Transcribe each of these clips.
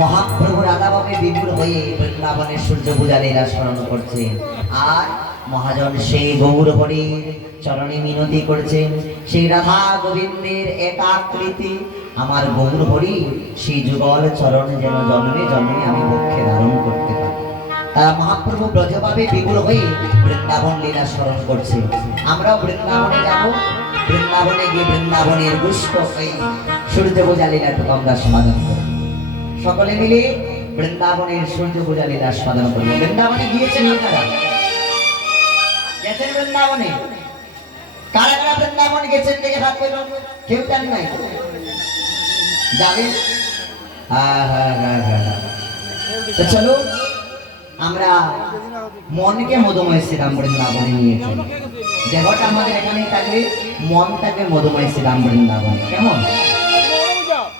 महाप्रभु राधा बाबे विपुल হয়ে বৃন্দাবনের সূর্য পূজা লীলা স্মরণ করছেন আর মহাজন সেই গৌর হরির চরণে মিনতি করছেন সেই রাধা গোবিন্দের একাকৃতি আমার গৌর হরি সেই যুগল চরণ যেন জন্মে জন্মে আমি পক্ষে ধারণ করতে পারি। তারা মহাপ্রভু ব্রজভাবে বিপুল হয়ে বৃন্দাবন লীলা স্মরণ করছে। আমরাও বৃন্দাবনে যাব, বৃন্দাবনে গিয়ে বৃন্দাবনের গুষ্ট হয়ে সূর্য পূজা লীলাটুকু আমরা সমাধান করব। সকলে মিলে বৃন্দাবনের সূর্য পূজা লীলা সমাধান করব। বৃন্দাবনে গিয়েছেন আপনারা? গেছেন বৃন্দাবনে? কারা কারা বৃন্দাবনে গেছেন দেখে হাত পেল? কেউ জান নাই? যাবেন? তো চলো আমরা মনকে মধুময় শ্রীরাম বৃন্দাবনে নিয়ে চলি। দেহটা আমাদের এখানে থাকলে মনটাকে মধুময় শ্রীরাম বৃন্দাবনে। কেমন?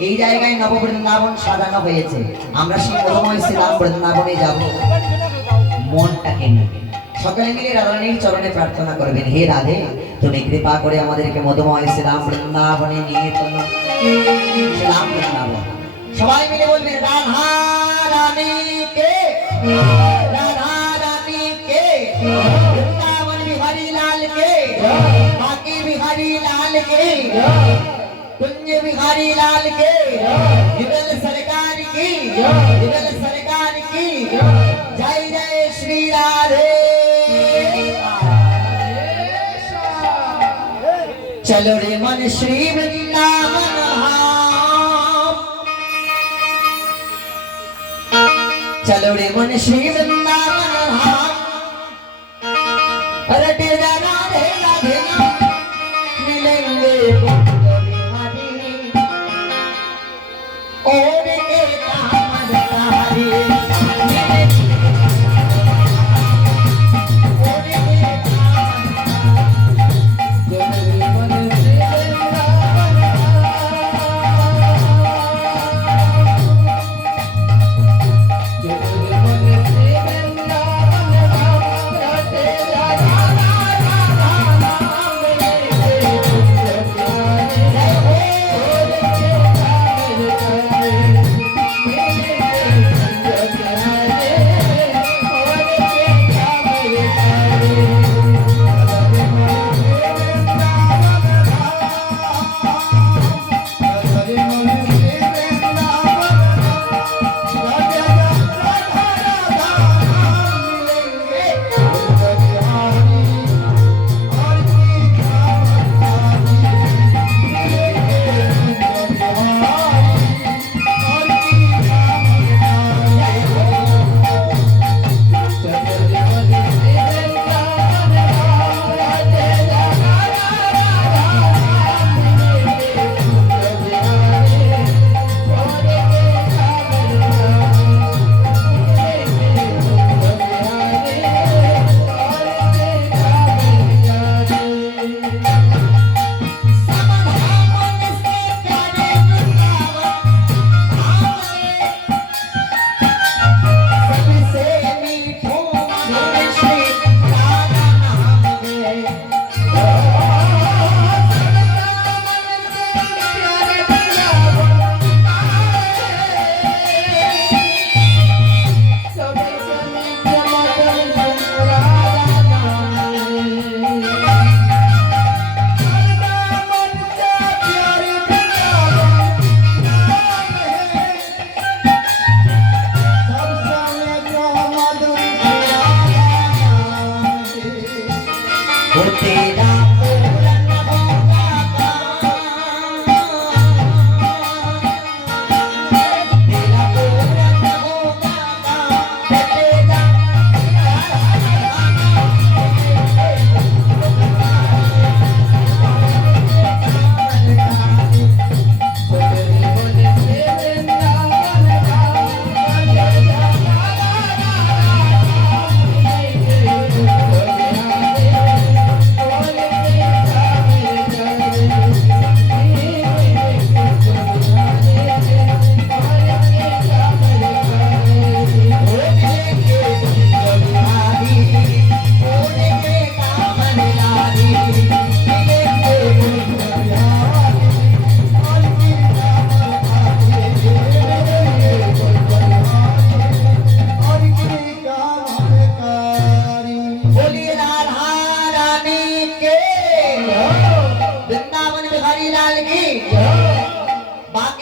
এই জায়গায় নব বৃন্দাবন সাজানো হয়েছে, আমরা সেই মধুময় শ্রীরাম বৃন্দাবনে যাব মনটাকে নিয়ে। সকলে মিলে রাধারানীর চরণে প্রার্থনা করবেন, হে রাধে তুমি কৃপা করে আমাদেরকে মধুময় শ্রীরাম বৃন্দাবনে নিয়ে চলো। শ্রীরাম বৃন্দাবন সবাই মিলে বলবেন, রাধা রানী কে, রাধা রানী কে, বৃন্দাবন বিহারী লাল কে, बाकी बिहारी लाल के, कुंज बिहारी लाल के, युगल सरकार की, युगल सरकार की जय जय श्री राधे। चलो रे मन श्री वृंदावन धाम, चलो रे मन श्री वृंदावन धाम, रटे जाना रे राधे मिलेंगे और के काम हरी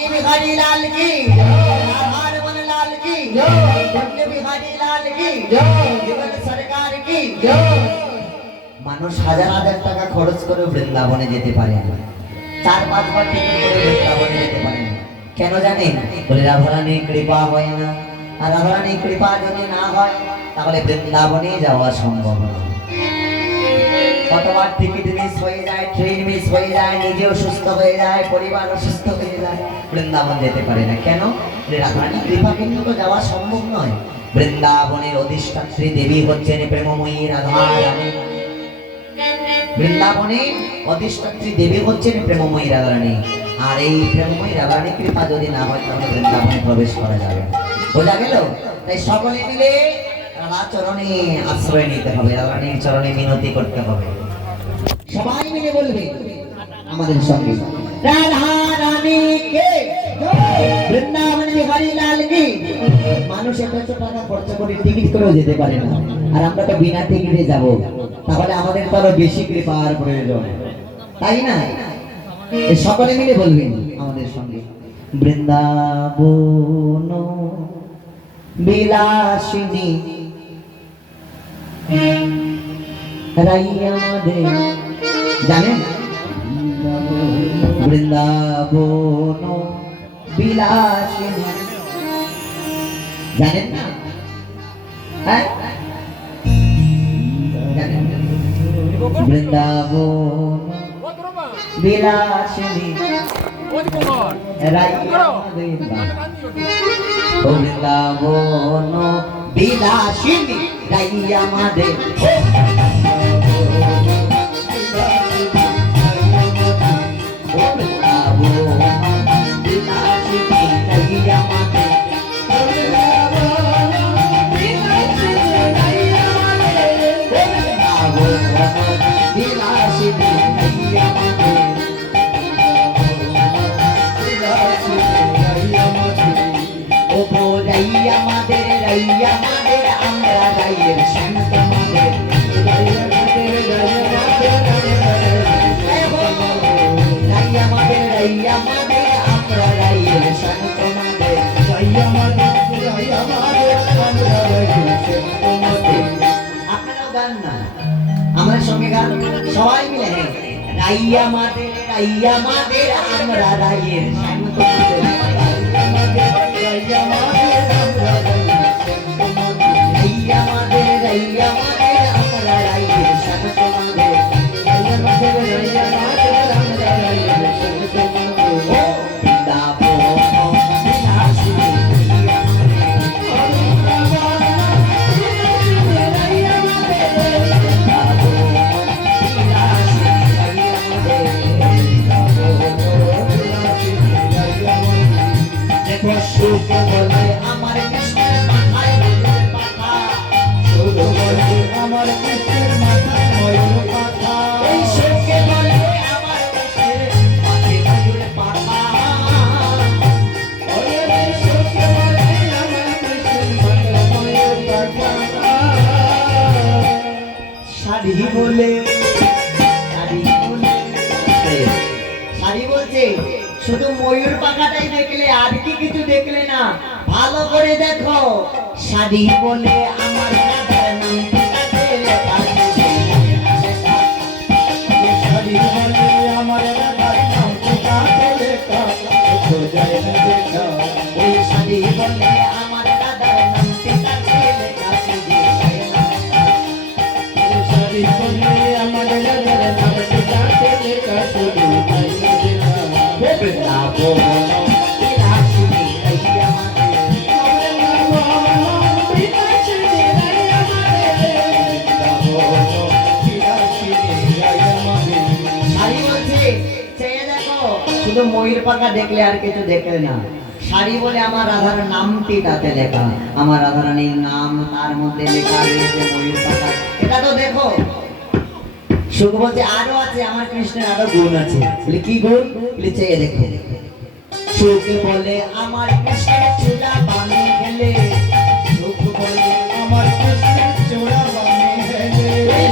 बांके बिहारी लाल की रमन लाल की कुंज बिहारी लाल की जीवन सरकार की। মানুষ হাজার হাজার টাকা খরচ করে বৃন্দাবনে যেতে পারে না, 4-5 বার টিকিট করে বৃন্দাবনে যেতে পারে না। কেন জানেন? বলে রাধারানীর কৃপা হয় না। আর রাধারানীর কৃপা যদি না হয় তাহলে বৃন্দাবনে যাওয়া সম্ভব না। কতবার টিকিট মিস হয়ে যায়, ট্রেন মিস হয়ে যায়, নিজেও সুস্থ হয়ে যায়, পরিবার অসুস্থ হয়ে যায়, বৃন্দাবন যেতে পারে না। কেন? রাধারানীর কৃপা কিন্তু তো যাওয়া সম্ভব নয়। বৃন্দাবনের অধিষ্ঠাত্রী দেবী হচ্ছেন প্রেমময়ী রাধারানী। বৃন্দাবনে অধিষ্ঠাত্রী দেবী হচ্ছেন প্রেমময়ী রাধারানী। আর এই প্রেমময়ী রাধারানীর কৃপা যদি না হয় তাহলে বৃন্দাবনে প্রবেশ করা যাবে না। বোঝা গেল? তাই সকলে মিলে রাধা চরণে আশ্রয় নিতে হবে, রাধারানীর চরণে মিনতি করতে হবে। সবাই মিলে বলবে আমাদের সঙ্গে, রাধা রানী কে জয়, বৃন্দাবন বিহারী লাল কি। মানুষ এত টাকা খরচ করে টিকিট করেও যেতে পারে না, আর আমরা তো বিনা টিকিটে যাব, তাহলে আমাদের তো আরো বেশি কৃপার প্রয়োজন, তাই না? সকলে মিলে বলবেন আমাদের সঙ্গে, বৃন্দাবন বিলাসিনী রাই আমাদের। জানেন বৃন্দাবন বিলাসিনী, জানেন না? হ্যাঁ জানেন? বৃন্দাবন বিলাসিনী রাই আমাদের। বৃন্দাবন বিলাসিনী রাই আমাদের। আমার সঙ্গে গান সবাই মিলে, রাইয়া মাদের রাইয়া মাদের আমরা রাইয়ের শান্ত মাদের, রাইয়া মাদের রাইয়া মাদের রাইয়া মাদের আমরা রাইয়ের শান্ত মাদের, রাইয়া মাদের রাইয়া মাদের আমরা রাইয়ের শান্ত মাদের। আমার কৃষ্ণের মাথায় ময়ূর পাখা, শুধু বলে আমার কৃষ্ণের মাথায় ময়ূর পাখা, এই সুখে বলে আমার কৃষ্ণের মাথায় ময়ূর পাখা, এই সুখে বলে আমার কৃষ্ণের মাথায় ময়ূর পাখা। শাড়ি বলে শাড়ি বলে শাড়ি বলছে শুধু ময়ূর পাখাটাই দেখলে আর কি কিছু দেখলে না, ভালো করে দেখো। শাড়ি বলে আমার রাধার নাম লেখা, শাড়ি বলে আমার রাধার নাম লেখা, ওই শাড়ি বলে আমার রাধার নাম লেখা, শাড়ি বলে আমার রাধার নাম লেখা, শুধু শুধু ময়ূর পাখা দেখলে আর কিছু দেখলে না, শাড়ি বলে আমার রাধার নামটি তাতে লেখা, আমার রাধারানীর নাম তার মধ্যে লেখা রয়েছে ময়ূর পাখা, এটা তো দেখো। সুখ বলছে আরো আছে, আমার কৃষ্ণের আরো গুণ আছে। বলে কি গুণ? বলে চেয়ে দেখো। সুখ বলে আমার কৃষ্ণের চূড়া বানে গেলে, সুখ বলে আমার কৃষ্ণের চূড়া বানে গেলে,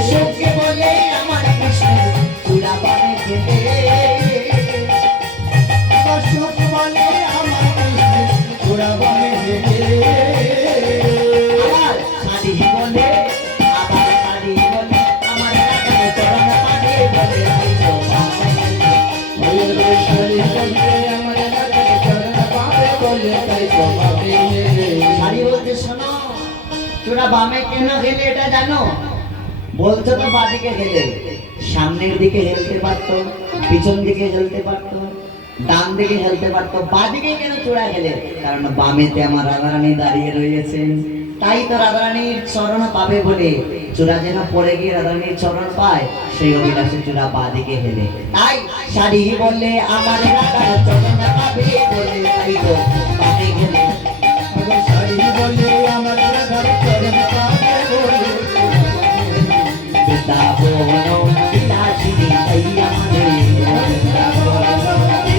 সুখ বলে আমার কৃষ্ণের চূড়া বানে গেলে, সুখ বলে শাড়ি বলছে শোনো, তোরা বামে কেন গেলে এটা জানো? বলছো তো বাদিকে গেলে, সামনের দিকে হেলতে পারতো, পিছন দিকে হেলতে পারতো, ডান দিকে হেলতে পারতো, বাদিকে কেন চূড়া গেলে? কারণ বামেতে আমার রাধারানী দাঁড়িয়ে রয়েছেন, তাই তো রাধারানীর চরণ পাবে বলে চূড়া যেন পড়ে গিয়ে রাধারানীর চরণ পায়, সেই অভিলাষে চূড়া বাদিকে হেলে। তাই শাড়ি বললে আমার রাধার চরণ পাবে বলে, তাই তো বামে গেলে। শাড়ি বললে আমার রাধার চরণ পাবে বলে, বৃন্দাবন বিলাসিনী তাই আমাদের, বিলাসিনী তাই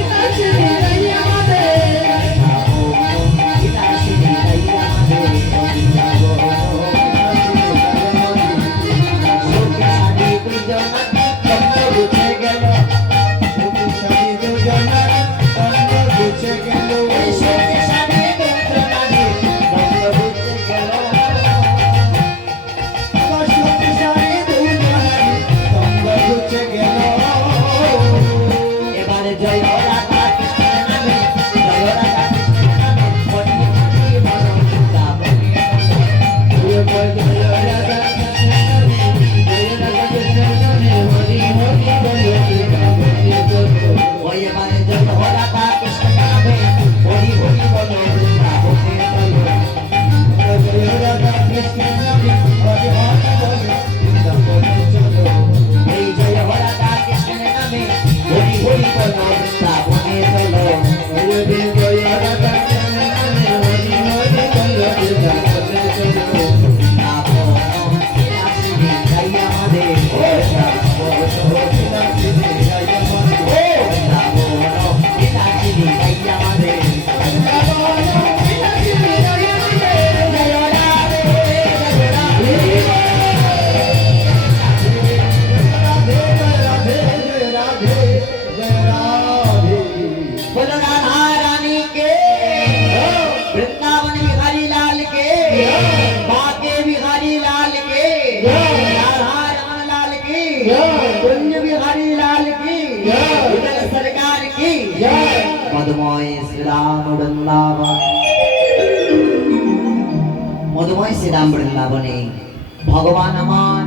মধুময় শ্রীরাম বৃন্দাবন। মধুময় শ্রীরাম বৃন্দাবনে ভগবান আমার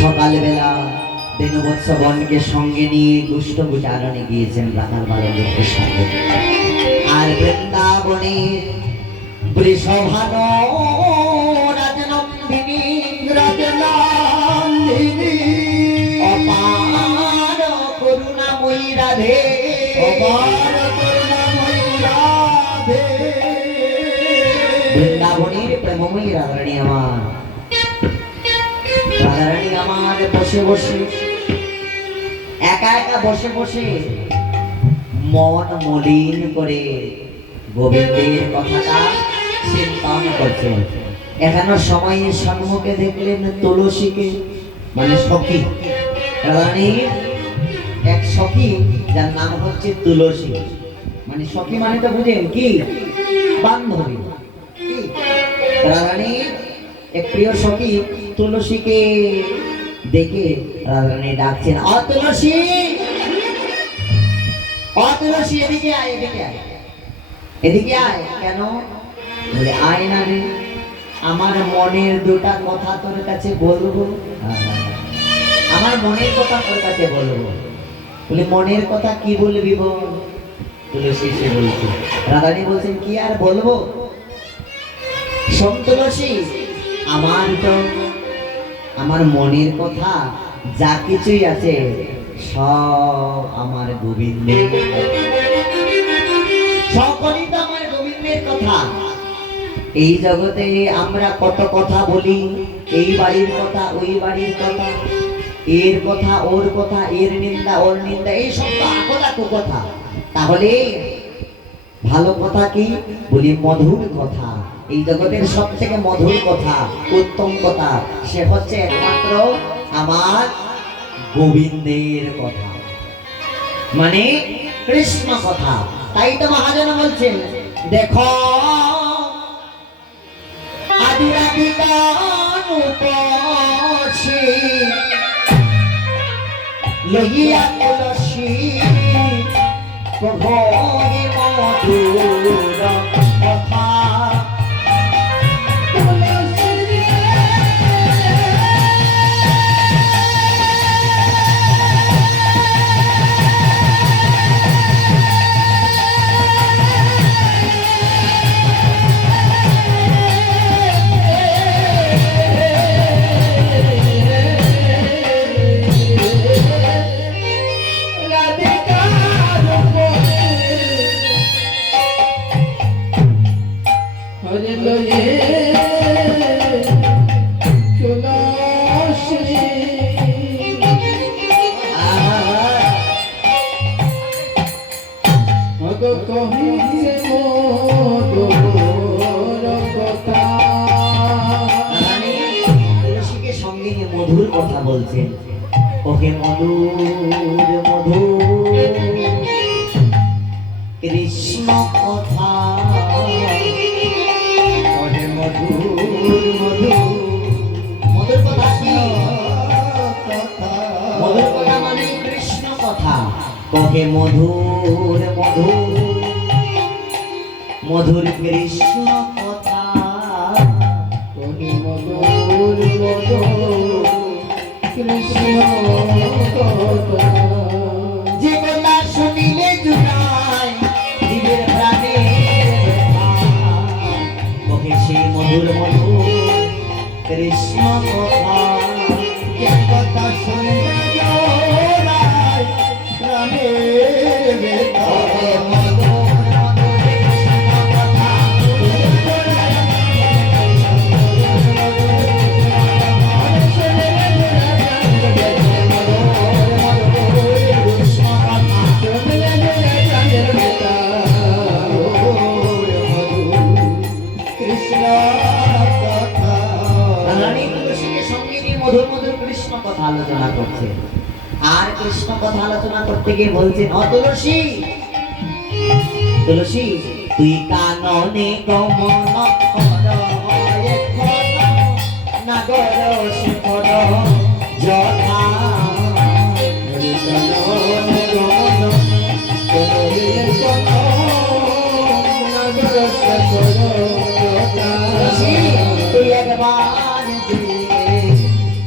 সকালবেলা বেণুবৎসবনকে সঙ্গে নিয়ে দুষ্ট গোচারণে গিয়েছেন রাখাল বালকদের সঙ্গে। আর বৃন্দাবনে বৃষভান রাজনন্দিনী রাজনন্দিনী অপার করুণাময়ী রাধে, অপার করুণাময়ী রাধে। বৃন্দাবনের প্রেমময়ী রাধারানী আমার, রাধারানী আমার বসে বসে একা একা বসে বসে মন মলিন করে গোবিন্দের কথাটা চিন্তন করছেন। এখানে সময় সম্মুখে দেখলেন তুলসীকে, মানে সখী, রাধারানীর এক সখী যার নাম হচ্ছে তুলসী। মানে সখী মানে তো বুঝেন কি, বান্ধবী। রাধারানীর এক প্রিয় সখী তুলসীকে দেখে রাধারানী ডাকছেন, অ তুলসী, অ তুলসী, এদিকে আয়, এদিকে আয়, এদিকে আয়। কেন? বলে আয় না রে, আমার মনের দুটা কথা তোর কাছে বলবো। আমার মনের কথা তোর কাছে বলবো। বলে মনের কথা কি বলবি বল? তুলসী সে বলছে, রাধারানী বলছেন কি আর বলবো, শোন তুলসী, আমার তো আমার মনের কথা যা কিছুই আছে সব আমার গোবিন্দের, সকলই তো আমার গোবিন্দের কথা। এই জগতে আমরা কত কথা বলি, এই বাড়ির কথা, ওই বাড়ির কথা, এর কথা, ওর কথা, এর নিন্দা, ওর নিন্দা, এই সব তো আকলাকু কথা। তাহলে ভালো কথা কি? বলি মধুর কথা। এই জগতের সব থেকে মধুর কথা, উত্তম কথা, সে হচ্ছে একমাত্র আমার গোবিন্দের কথা, মানে কৃষ্ণ কথা। তাই তো মহাজন বলছেন, দেখো আদিরাধিকার উপসী লইয়া তুলসী প্রভু মধু কহিছে মধুর কথা। রানী তুলসীকে সঙ্গে নিয়ে মধুর কথা বলছেন। ওহে মধুর মধুর কৃষ্ণ কথা, ওহে মধুর মধুর মধুর কথা কি? কথা। মধুর কথা মানে কৃষ্ণ কথা। ওহে মধুর মধুর মধুর কৃষ্ণ কথা, ওহে মধুর মধুর কৃষ্ণ কথা। যে কথা শুনিলে জুড়ায় জীবের প্রাণের ব্যথা। ওহে সেই মধুর মধুর কৃষ্ণ কথা, যে কথা শুনলে জোড়ায় প্রাণের ব্যথা। ওহে মধুর মধুর কৃষ্ণ কথা, রানী তুলসীকে সঙ্গে নিয়ে মধুর মধুর কৃষ্ণ কথা আলোচনা করছে। আর কৃষ্ণ কথা আলোচনা করতে গিয়ে বলছেন, ও তুলসী, তুলসী তুই কাননে গমন কর, নাগর শিখর যথা। তুলসী তুই একবার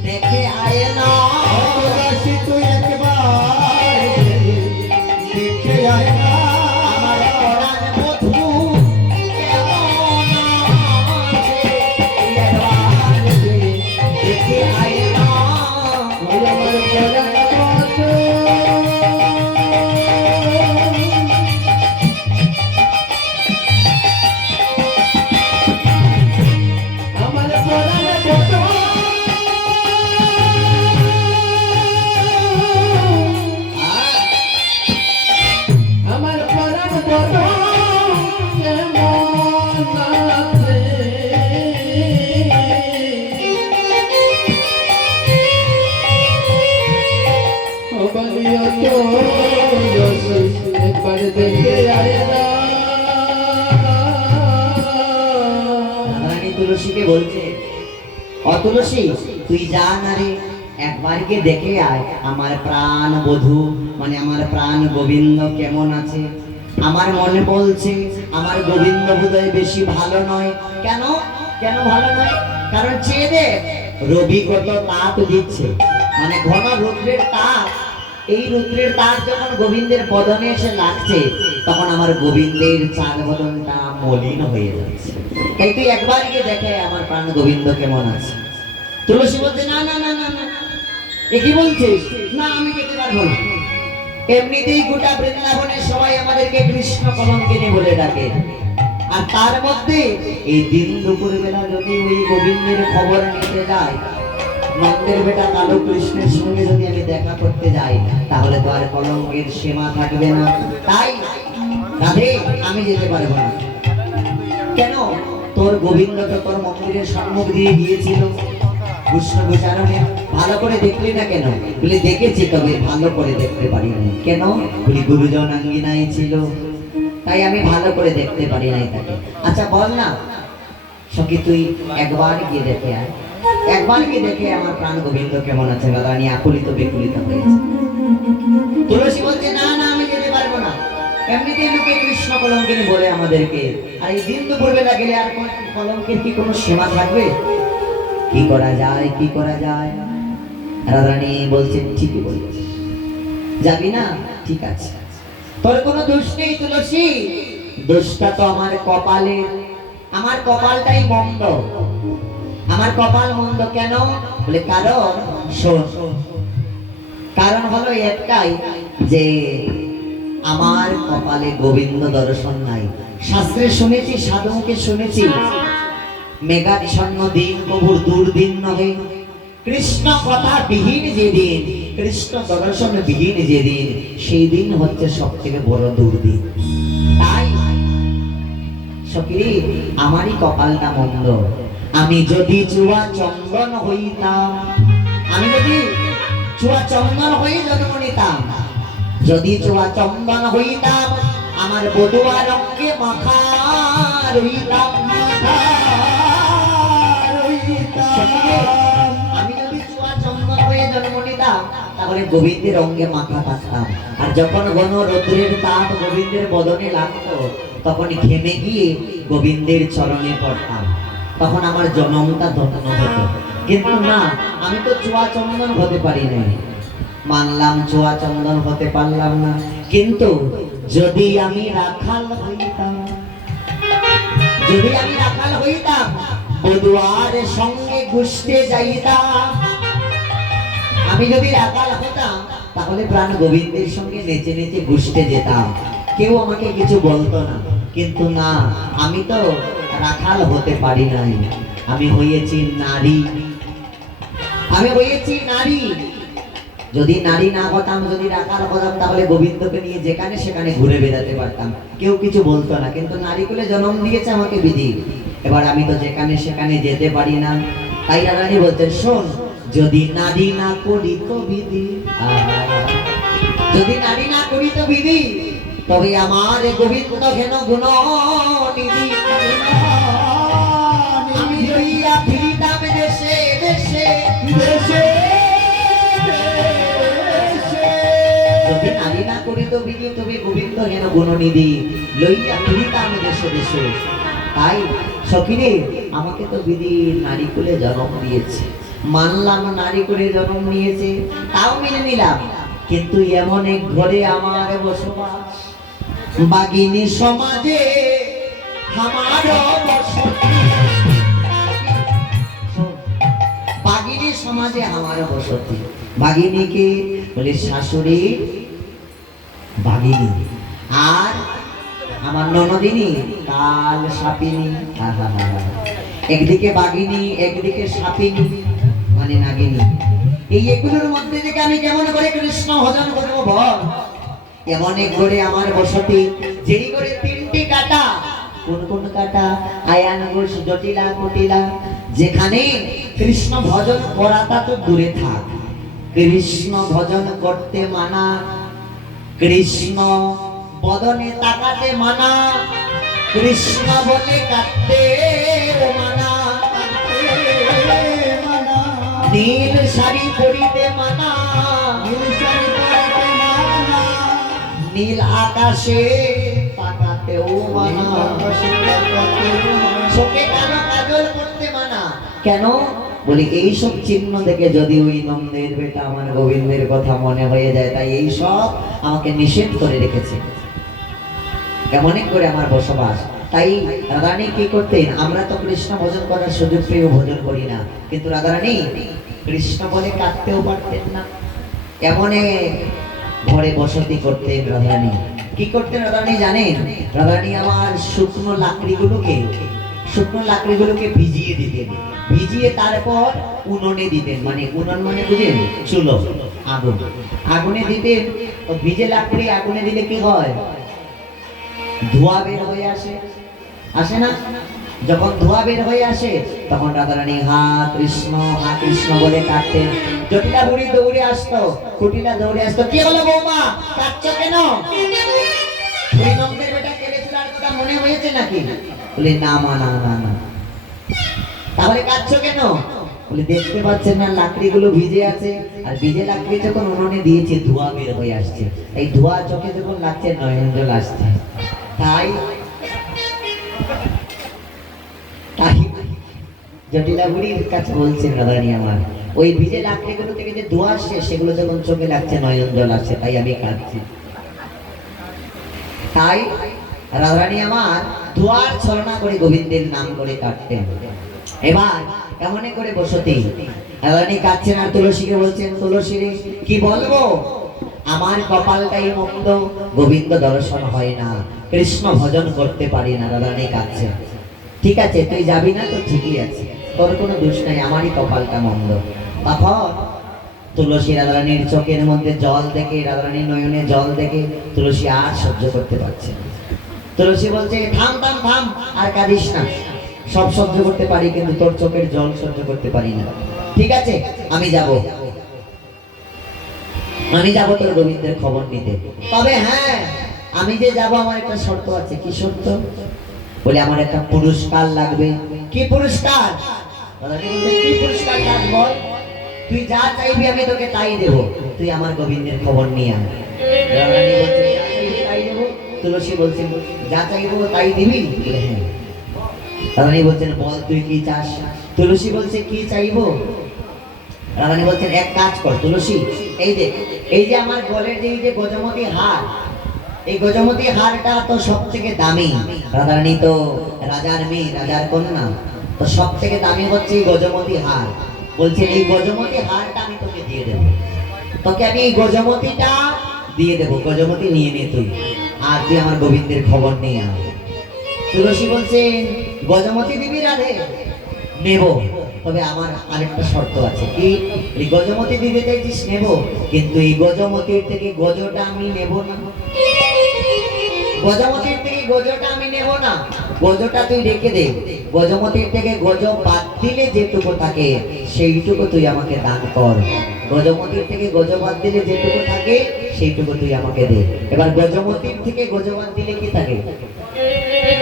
দেখে আয় না, আমার পরাণ বধূ কেমন আছে। তুই একবার দেখে আয় না, আমার প্রাণ বধূ আমার পরম বধূ কেমন আছে। ও বলিও তো রসি একবার দেখে আয় না। রানী তুলসীকে বলছে, ও তুলসী তুই যা না রে, একবার গিয়ে দেখে আয় আমার প্রাণ বধূ মানে আমার প্রাণ গোবিন্দ কেমন আছে। আমার মনে বলছে আমার গোবিন্দ বোধহয় বেশি ভালো নয়। কেন কেন ভালো নয়? কারণ চেয়ে দে, রবি কত তাপ দিচ্ছে, মানে ঘন রুদ্রের তাপ। এই রুদ্রের তাপ যখন গোবিন্দের বদনে এসে লাগছে, তখন আমার গোবিন্দের চাঁদ বদনটা মলিন হয়ে যাচ্ছে। তাই তুই একবার গিয়ে দেখে আমার প্রাণ গোবিন্দ কেমন আছে। তুলসী বলছে, না না না না না, এ কি বলছিস? না আমি যেতে পারবো না। এমনিতেই গোটা বৃন্দাবনের সবাই আমাদেরকে কৃষ্ণ কলঙ্কিনী বলে ডাকে, আর তার মধ্যে এই দিন দুপুর বেলা যদি ওই গোবিন্দের খবর নিতে যায়, নন্দের বেটা কালো কৃষ্ণের সঙ্গে যদি আমি দেখা করতে যাই, তাহলে তো আর কলঙ্কের সীমা থাকবে না। তাই রাধে আমি যেতে পারবো না। কেন? তোর গোবিন্দ তো তোর মন্দিরের সম্মুখ দিয়ে গিয়েছিল কৃষ্ণ গোচারণে, ভালো করে দেখলি না কেন? বলে দেখেছি, তবে ভালো করে দেখতে পারিনি। কেন? বলি গুরুজন আঙ্গিনায় ছিল, তাই আমি ভালো করে দেখতে পারি নাই তাকে। আচ্ছা বল না সখী, তুই একবার গিয়ে দেখে আয়, একবার গিয়ে দেখে আমার প্রাণ গোবিন্দ কেমন আছে। রানী আকুলিত বিকুলিত হয়েছে। তুলসী বলছে, না না আমি যেতে পারবো না। এমনিতেই লোকে কৃষ্ণ কলঙ্কিনী বলে আমাদেরকে, আর এই দিন দুপুর বেলা গেলে আর কলঙ্কের কি কোনো সীমা থাকবে? কি করা যায়, কি করা যায়? রাধারানী বলছেন, ঠিকই বলছে, যাবি না? ঠিক আছে, তোর কোনো দোষ নেই তুলসী, দোষটা তো আমার কপালে। আমার কপালটাই মন্দ, আমার কপাল মন্দ। কেন? বলে কারণ শোন, কারণ হলো একটাই, যে আমার কপালে গোবিন্দ দর্শন নাই। শাস্ত্রে শুনেছি, সাধুকে শুনেছি, মেঘাচ্ছন্ন দিন প্রভুর দুর্দিন নহে, কৃষ্ণ কথা বিহীন যেদিন, কৃষ্ণ দর্শন বিহীন যেদিন, সেই দিন হচ্ছে সব থেকে বড় দুর্দিন। তাই সখী আমারই কপালটা মন্দ। আমি যদি চুয়া চন্দন হইতাম, আমি যদি চুয়া চন্দন হয়ে জন্ম নিতাম, যদি চুয়া চন্দন হইতাম, আমার বধুয়া রঙে মাখা রইতাম। আমি যদি চুয়া চন্দন হয়ে জন্ম নিতাম, তাহলে গোবিন্দের অঙ্গে মাখা থাকতাম। আর যখন ঘন রৌদ্রের তাপ গোবিন্দের বদনে লাগতো, তখন ঘেমে গিয়ে গোবিন্দের চরণে পড়তাম, তখন আমার জনমটা ধন্য হতো। কিন্তু না, আমি তো চুয়া চন্দন হতে পারি না। মানলাম চুয়া চন্দন হতে পারলাম না, কিন্তু যদি আমি রাখাল হইতাম, যদি আমি রাখাল হইতাম, বধুয়ার সঙ্গে ঘুষতে যাইতাম। আমি যদি রাখাল হতাম, তাহলে প্রাণ গোবিন্দের সঙ্গে নেচে নেচে ঘুষতে যেতাম, কেউ আমাকে কিছু বলতো না। কিন্তু না, আমি তো রাখাল হতে পারি নাই, আমি হয়েছি নারী, আমি হয়েছি নারী। যদি নারী না হতাম, যদি রাখাল হতাম, তাহলে গোবিন্দকে নিয়ে যেখানে সেখানে ঘুরে বেড়াতে পারতাম, কেউ কিছু বলতো না। কিন্তু নারী কুলে জন্ম দিয়েছে আমাকে বিধি, এবার আমি তো যেখানে সেখানে যেতে পারি না। তাই রানী বলছেন, শোন, যদি নারী না করি তো বিধি, যদি নারী না করি তো বিধি, তবে আমার গোবিন্দ ঘেন গুণ নিধি। আমি লইয়া ফিরিতাম দেশে দেশে দেশে, যদি নারী না করি তো বিধি, তবে গোবিন্দ ঘেন গুণ নিধি, লইয়া ফিরিতাম দেশে দেশে। তাই সখিরে, আমাকে তো বিধি নারী কুলে জন্ম দিয়েছে, মানলাম নারী কুলে জন্ম নিয়েছে, তাও মেনে নিলাম। কিন্তু এমন এক ঘরে আমার বসবাস, বাগিনী সমাজে আমার বসতি, বাগিনী সমাজে আমার বসতি। বাগিনীকে বলে শাশুড়ি বাগিনী, আর আমার ননদিনী কাল সাপিনী। একদিকে বাগিনী, একদিকে সাপিনী, মানে নাগিনী। এই এগুলোর মধ্যে থেকে আমি কেমন করে কৃষ্ণ ভজন করবো বল? এমন এক ঘরে আমার বসতি, যেই ঘরে তিনটি কাটা। কোন কোন কাটা? আয়ান ঘোষ, জটিলা, কুটিলা। যেখানে কৃষ্ণ ভজন করাটা তো দূরে থাক, কৃষ্ণ ভজন করতে মানা, কৃষ্ণ বদনে তাকাতে মানা, কৃষ্ণ বলে কাটতে মানা, নীল শাড়ি পরিতে মানা, নীল আকাশে তাকাতেও মানা, চোখে কালো কাজল করতে মানা। কেন? বলি এইসব চিহ্ন দেখে যদি ওই নন্দের বেটা আমার গোবিন্দের কথা মনে হয়ে যায়, তাই এই সব আমাকে নিষেধ করে রেখেছে। এমনই করে আমার বসবাস। তাই রাধারানী কি করতেন? আমরা তো কৃষ্ণ ভজন করার সুযোগ পেয়েও ভজন করি না, কিন্তু রাধারানী কৃষ্ণ বলে কাঁদতেও পারতেন না। এমন ঘরে বসতি করতেন রাধারানী। কি করতেন রাধারানী জানেন? রাধারানী আমার শুকনো লাকড়িগুলোকে ভিজিয়ে দিতেন, ভিজিয়ে তারপর উনুনে দিতেন। মানে উনুন মানে বুঝেন? চুলো, আগুন, আগুনে দিতেন। তো ভিজে লাকড়ি আগুনে দিলে কি হয়? ধোঁয়া বের হয়ে আসে, আসে না? যখন ধোঁয়া বের হয়ে আসে, তখন রাধারানী হা কৃষ্ণ বলে কাটতেন। জটিলা বুড়ি দৌড়ে আসতো, কুটিলা দৌড়ে আসতো, কি হলো বৌমা, কাটছো কেন? ওই নন্দের বেটা কেড়েছিল, আর কথা মনে হয়েছে নাকি? বলে না মা, না না না। তাহলে কাটছো কেন? বলে দেখতে পাচ্ছেন না লাকড়িগুলো ভিজে আছে, আর ভিজে লাকড়ি যখন উনুনে দিয়েছে ধোঁয়া বের হয়ে আসছে, এই ধোঁয়া চোখে যখন লাগছে নয়ন জল আসছে। তাই জটিলা বুড়ির কাছে বলছেন রাধারানী আমার, ওই ভিজে লাকড়িগুলো থেকে যে ধোঁয়া আসছে, সেগুলো যখন চোখে লাগছে নয়ন জল আসছে, তাই আমি কাঁদছি। তাই রাধারানী আমার ধোঁয়ার ছলনা করে গোবিন্দের নাম করে কাটতেন। এবার এমনই করে বসতি রাধারানী কাঁদছেন, আর তুলসীকে বলছেন, তুলসী রে কি বলবো, আমার কপালটাই মন্দ, গোবিন্দ দর্শন হয় না, কৃষ্ণ ভজন করতে পারি না। রাধারানী কাঁদছেন। ঠিক আছে, তুই যাবি না তো ঠিকই আছে, তোর কোনো দোষ নাই, আমারই কপালটা মন্দ। তখন তুলসী রাধারানীর চোখের মধ্যে জল দেখে, রাধারানীর নয়নে জল দেখে তুলসী আর সহ্য করতে পারছে না। তুলসী বলছে থাম থাম থাম, আর কাঁদিস না। সব সহ্য করতে পারি কিন্তু তোর চোখের জল সহ্য করতে পারি না। ঠিক আছে আমি যাব, আমি যাব তোর গোবিন্দের খবর নিতে। তবে হ্যাঁ আমি যে যাব আমার একটা শর্ত আছে। কি শর্ত? বলে আমার একটা পুরস্কার লাগবে। কি পুরস্কার? রানী বলছে, কি পুরস্কার কাজ বল? তুই যা চাইবি আমি তোকে তাই দেব, তুই আমার গোবিন্দের খবর নিয়ে আয়। রানী বলছে যা চাইবি তাই দেব। তুলসী বলছে যা চাইবো তাই দিবি? বলে হ্যাঁ। রানী বলছেন বল তুই কি চাস? তুলসী বলছে কি চাইবো? রানী বলছেন এক কাজ কর তুলসী, এই যে আমার গলের যে এই যে গজমতি হার, এই গজমতি হারটা তো সব থেকে দামি। রাধারানী তো রাজার মেয়ে, রাজার কন্যা, তো সব থেকে দামি হচ্ছে এই গজমতি হার। বলছেন এই গজমতি হারটা আমি তোকে দিয়ে দেব, তোকে আমি এই গজমতিটা দিয়ে দেব, গজমতি নিয়ে নে তুই, আর তুই আমার গোবিন্দের খবর নিয়ে আয়। তুলসী বলছেন গজমতি দিবি রাধে? নেব, তবে আমার আরেকটা শর্ত আছে। কি? এই গজমতি দিতে চাইছিস নেব, কিন্তু এই গজমতির থেকে গজটা আমি নেব না। গজমতির থেকে গজটা আমি নেব না, গজটা তুই রেখে দে। গজমতির থেকে গজ বাদ দিলে যেটুকু থাকে সেইটুকু তুই আমাকে দান কর। গজমতির থেকে গজ বাদ দিলে যেটুকু থাকে সেইটুকু তুই আমাকে দে। এবার গজমতির থেকে গজ বাদ দিলে কি থাকে?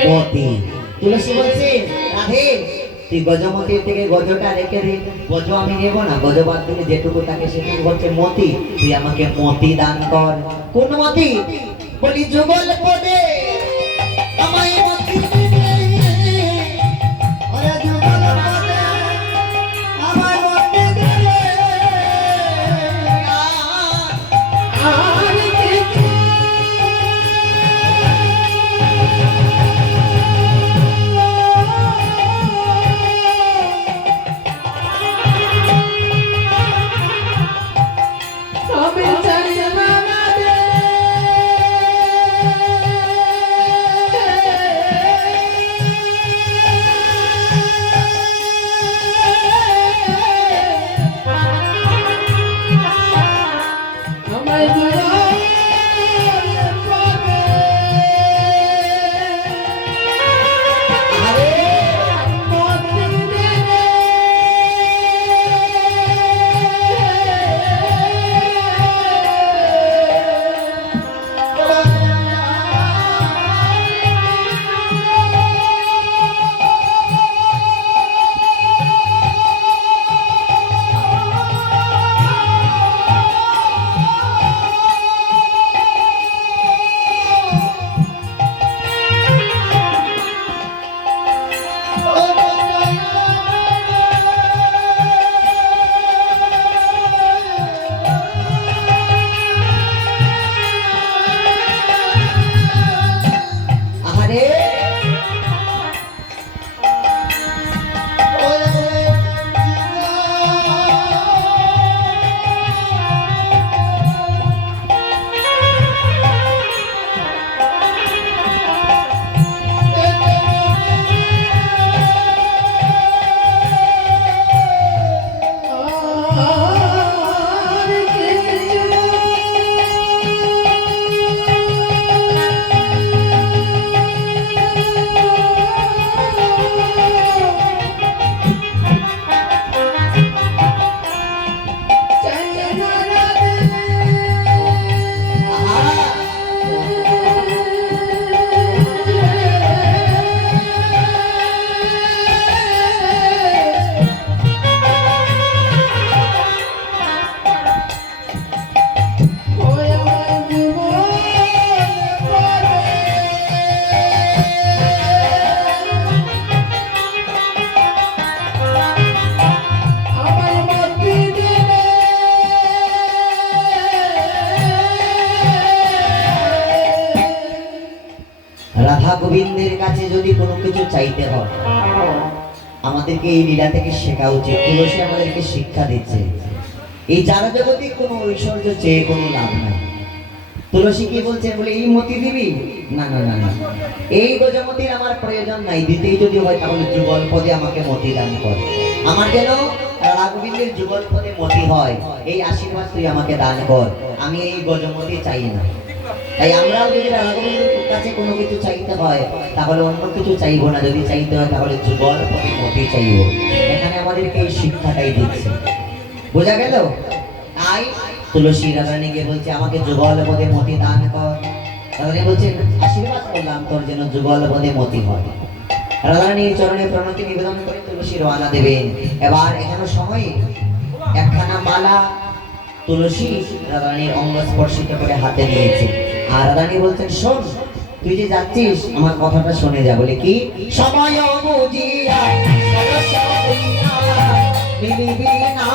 মতি। তুলসী বলছে রাধে তুই গজমতির থেকে গজটা রেখে দে, গজ আমি নেব না, গজ বাদ দিলে যেটুকু থাকে সেটুকু হচ্ছে মতি, তুই আমাকে মতি দান কর। কোন মতি? বলি যুগল পদে আমায় মতি দিবে। ওরে যুগল পদে আমায় মতি দিবে। আর কিছু আমি চাই না রে। আমায় যুগল পদে আরে মতি দিবে। আরে রাধা গোবিন্দের কাছে যদি কোনো কিছু চাইতে হয় আমাদেরকে এই লীলা থেকে শেখা উচিত। তুলসী আমাদেরকে শিক্ষা দিচ্ছে এই যারা জগতে কোনো ঐশ্বর্য চেয়ে কোনো লাভ নাই। তুলসী কি বলছেন? বলে এই মতি দিবি? না না না না, এই গজমতির আমার প্রয়োজন নাই, দিতেই যদি হয় তাহলে যুগল পদে আমাকে মতি দান কর। আমার যেন রাধা গোবিন্দের যুগল পদে মতি হয়, এই আশীর্বাদ তুই আমাকে দান কর। আমি এই গজমতি চাই না। তাই আমরাও যদি রাধাগোবিন্দের কাছে কোনো কিছু চাইতে হয় তাহলে অন্য কিছু চাইবো না, যদি চাইতে হয় তাহলে যুগল পদে মতি চাইবো। এখানে আমাদেরকে এই শিক্ষাটাই দিচ্ছে, বোঝা গেল? তাই তুলসী রাধারানীকে বলছে আমাকে যুগল পদে মতি দান কর। রাধারানী বলছেন আশীর্বাদ করলাম তোর যেন যুগল পদে মতি হয়। রাধারানীর চরণে প্রণতি নিবেদন করে তুলসী রওনা দেবেন। এবার এখানে সময় একখানা মালা তুলসী রাধারানীর অঙ্গ স্পর্শিত করে হাতে নিয়েছে। আর রাধারানী বলছেন শোন, তুই যে যাচ্ছিস আমার কথাটা শুনে যা। বলে কি? সময় বুঝিয়া সরস্বতী মিলিবি না।